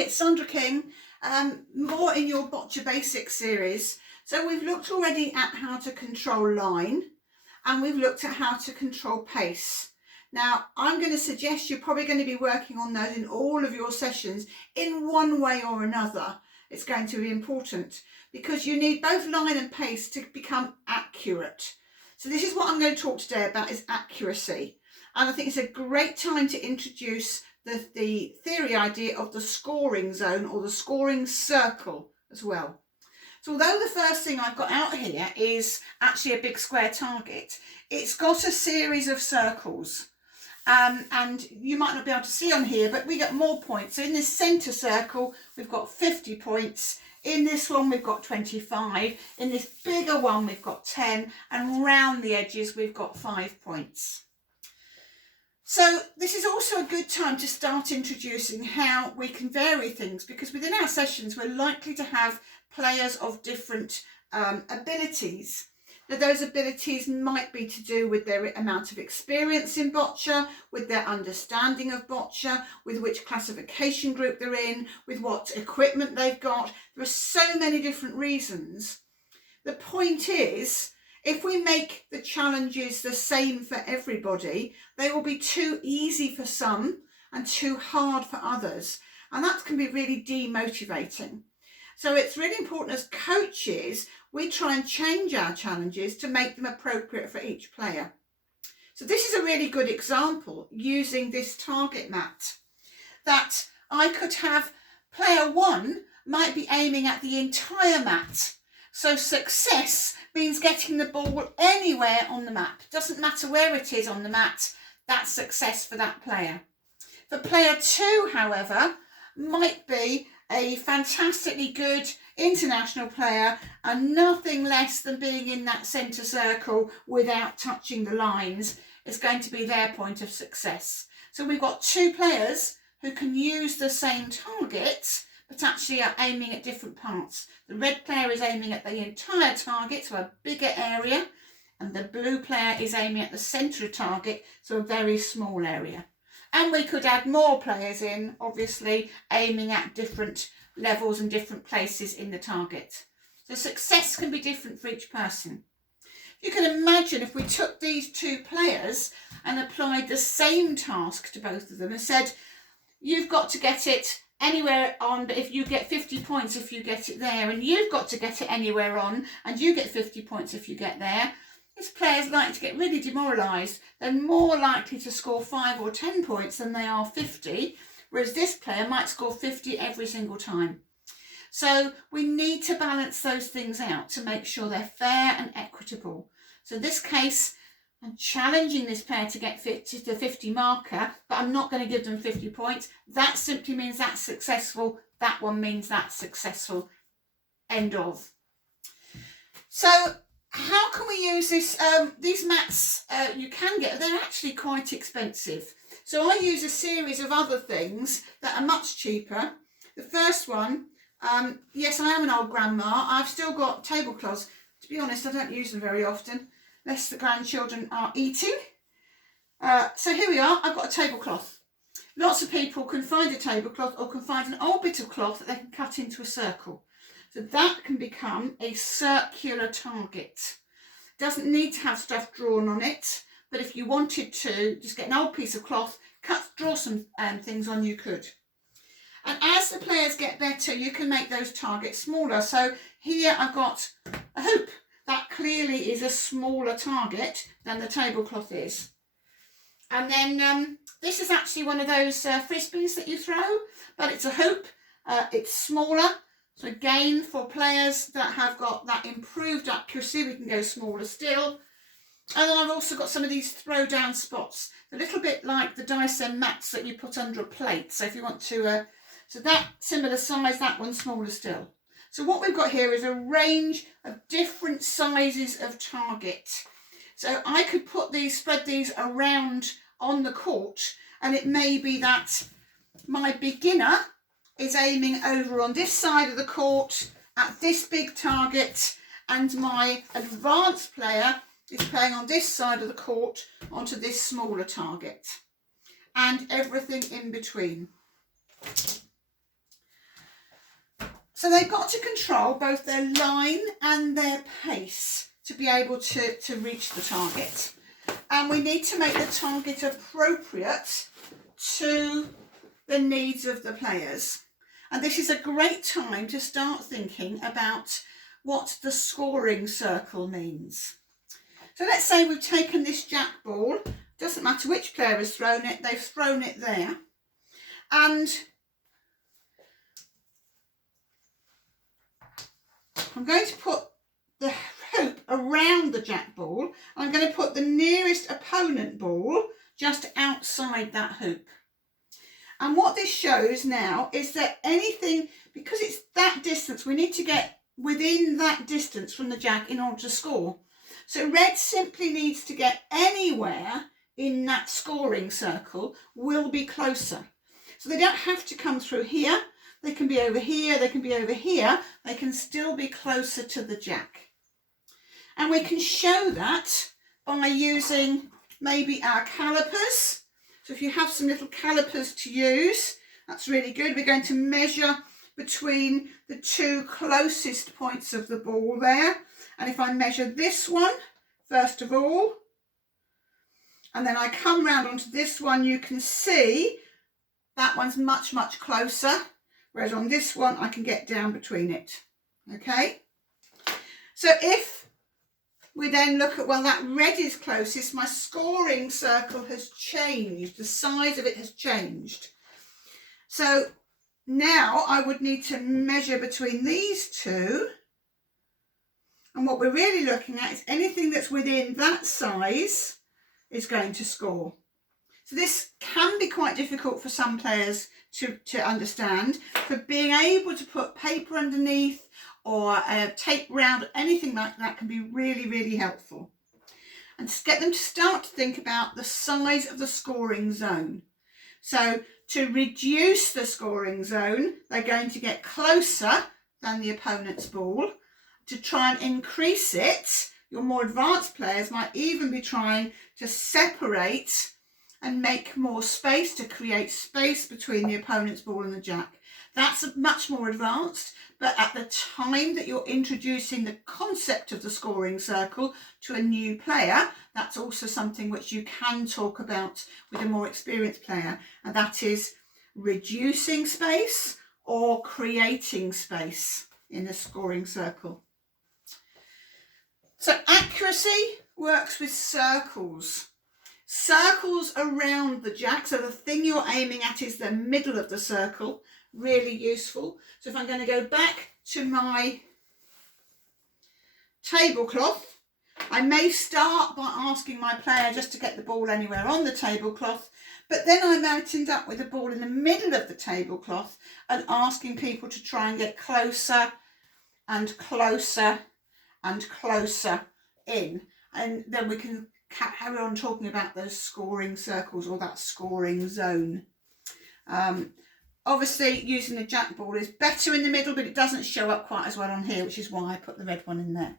it's Sandra King, more in your Boccia Basics series. So we've looked already at how to control line and we've looked at how to control pace. Now I'm going to suggest you're probably going to be working on those in all of your sessions in one way or another. It's going to be important because you need both line and pace to become accurate. So this is what I'm going to talk today about, is accuracy. And I think it's a great time to introduce the theory idea of the scoring zone or the scoring circle as well. So although the first thing I've got out here is actually a big square target, it's got a series of circles. And you might not be able to see on here, but we get more points. So in this centre circle, we've got 50 points. In this one, we've got 25. In this bigger one, we've got 10. And round the edges, we've got 5 points. So this is also a good time to start introducing how we can vary things, because within our sessions we're likely to have players of different abilities. Now those abilities might be to do with their amount of experience in boccia, with their understanding of boccia, with which classification group they're in, with what equipment they've got. There are so many different reasons. The point is, if we make the challenges the same for everybody, they will be too easy for some and too hard for others. And that can be really demotivating. So it's really important as coaches, we try and change our challenges to make them appropriate for each player. So this is a really good example using this target mat, that I could have player 1 might be aiming at the entire mat. So success means getting the ball anywhere on the map. Doesn't matter where it is on the mat, that's success for that player. For player 2, however, might be a fantastically good international player and nothing less than being in that centre circle without touching the lines is going to be their point of success. So we've got 2 players who can use the same target but actually are aiming at different parts. The red player is aiming at the entire target, so a bigger area, and the blue player is aiming at the centre of target, so a very small area. And we could add more players in, obviously, aiming at different levels and different places in the target. So success can be different for each person. You can imagine if we took these 2 players and applied the same task to both of them and said, you've got to get it anywhere on, but if you get 50 points if you get it there, and you've got to get it anywhere on and you get 50 points if you get there, these players like to get really demoralised. They're more likely to score 5 or 10 points than they are 50, whereas this player might score 50 every single time. So we need to balance those things out to make sure they're fair and equitable. So in this case, I'm challenging this player to get to the 50 marker, but I'm not going to give them 50 points. That simply means that's successful. That one means that's successful. End of. So how can we use this? These mats you can get, they're actually quite expensive. So I use a series of other things that are much cheaper. The first one, yes, I am an old grandma. I've still got tablecloths. To be honest, I don't use them very often, unless the grandchildren are eating. So here we are, I've got a tablecloth. Lots of people can find a tablecloth or can find an old bit of cloth that they can cut into a circle. So that can become a circular target. Doesn't need to have stuff drawn on it, but if you wanted to, just get an old piece of cloth, draw some things on, you could. And as the players get better, you can make those targets smaller. So here I've got a hoop. That clearly is a smaller target than the tablecloth is. And then this is actually one of those frisbees that you throw, but it's a hoop. It's smaller. So again, for players that have got that improved accuracy, we can go smaller still. And then I've also got some of these throw down spots, a little bit like the Dyson mats that you put under a plate. So if you want to, so that similar size, that one smaller still. So what we've got here is a range of different sizes of target. So I could spread these around on the court, and it may be that my beginner is aiming over on this side of the court at this big target, and my advanced player is playing on this side of the court onto this smaller target, and everything in between. So they've got to control both their line and their pace to be able to reach the target. And we need to make the target appropriate to the needs of the players. And this is a great time to start thinking about what the scoring circle means. So let's say we've taken this jack ball, doesn't matter which player has thrown it, they've thrown it there. And I'm going to put the hoop around the jack ball. I'm going to put the nearest opponent ball just outside that hoop. And what this shows now is that anything, because it's that distance, we need to get within that distance from the jack in order to score. So red simply needs to get anywhere in that scoring circle will be closer. So they don't have to come through here. They can be over here, they can be over here. They can still be closer to the jack. And we can show that by using maybe our calipers. So if you have some little calipers to use, that's really good. We're going to measure between the two closest points of the ball there. And if I measure this one, first of all, and then I come round onto this one, you can see that one's much, much closer. Whereas on this one, I can get down between it. Okay? So if we then look at, well, that red is closest, my scoring circle has changed. The size of it has changed. So now I would need to measure between these two. And what we're really looking at is anything that's within that size is going to score. So this can be quite difficult for some players to understand, but being able to put paper underneath or tape round, anything like that can be really, really helpful. And to get them to start to think about the size of the scoring zone. So to reduce the scoring zone, they're going to get closer than the opponent's ball. To try and increase it, your more advanced players might even be trying to separate and make more space, to create space between the opponent's ball and the jack. That's much more advanced, but at the time that you're introducing the concept of the scoring circle to a new player, that's also something which you can talk about with a more experienced player, and that is reducing space or creating space in the scoring circle. So accuracy works with circles. Circles around the jack, so the thing you're aiming at is the middle of the circle, really useful. So if I'm going to go back to my tablecloth, I may start by asking my player just to get the ball anywhere on the tablecloth, but then I might end up with the ball in the middle of the tablecloth and asking people to try and get closer and closer and closer in, and then we can carry on talking about those scoring circles or that scoring zone. Obviously using the jack ball is better in the middle, but it doesn't show up quite as well on here, which is why I put the red one in there.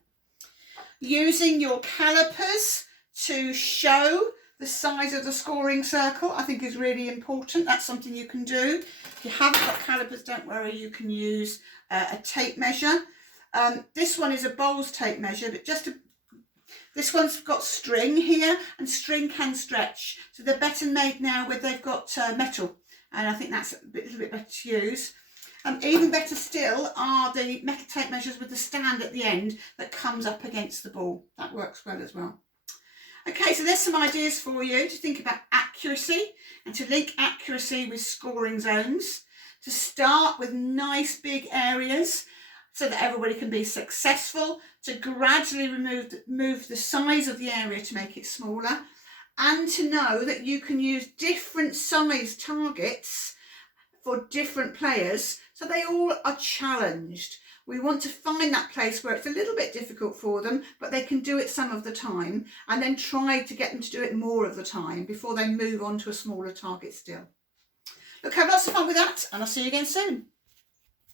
Using your calipers to show the size of the scoring circle, I think is really important. That's something you can do. If you haven't got calipers, don't worry, you can use a tape measure. This one is a bowls tape measure, but this one's got string here, and string can stretch. So they're better made now where they've got metal, and I think that's a little bit better to use. Even better still are the metal tape measures with the stand at the end that comes up against the ball. That works well as well. Okay, so there's some ideas for you to think about accuracy and to link accuracy with scoring zones. To start with nice big areas so that everybody can be successful, to gradually move the size of the area to make it smaller, and to know that you can use different size targets for different players so they all are challenged. We want to find that place where it's a little bit difficult for them, but they can do it some of the time, and then try to get them to do it more of the time before they move on to a smaller target still. Look, have lots of fun with that, and I'll see you again soon.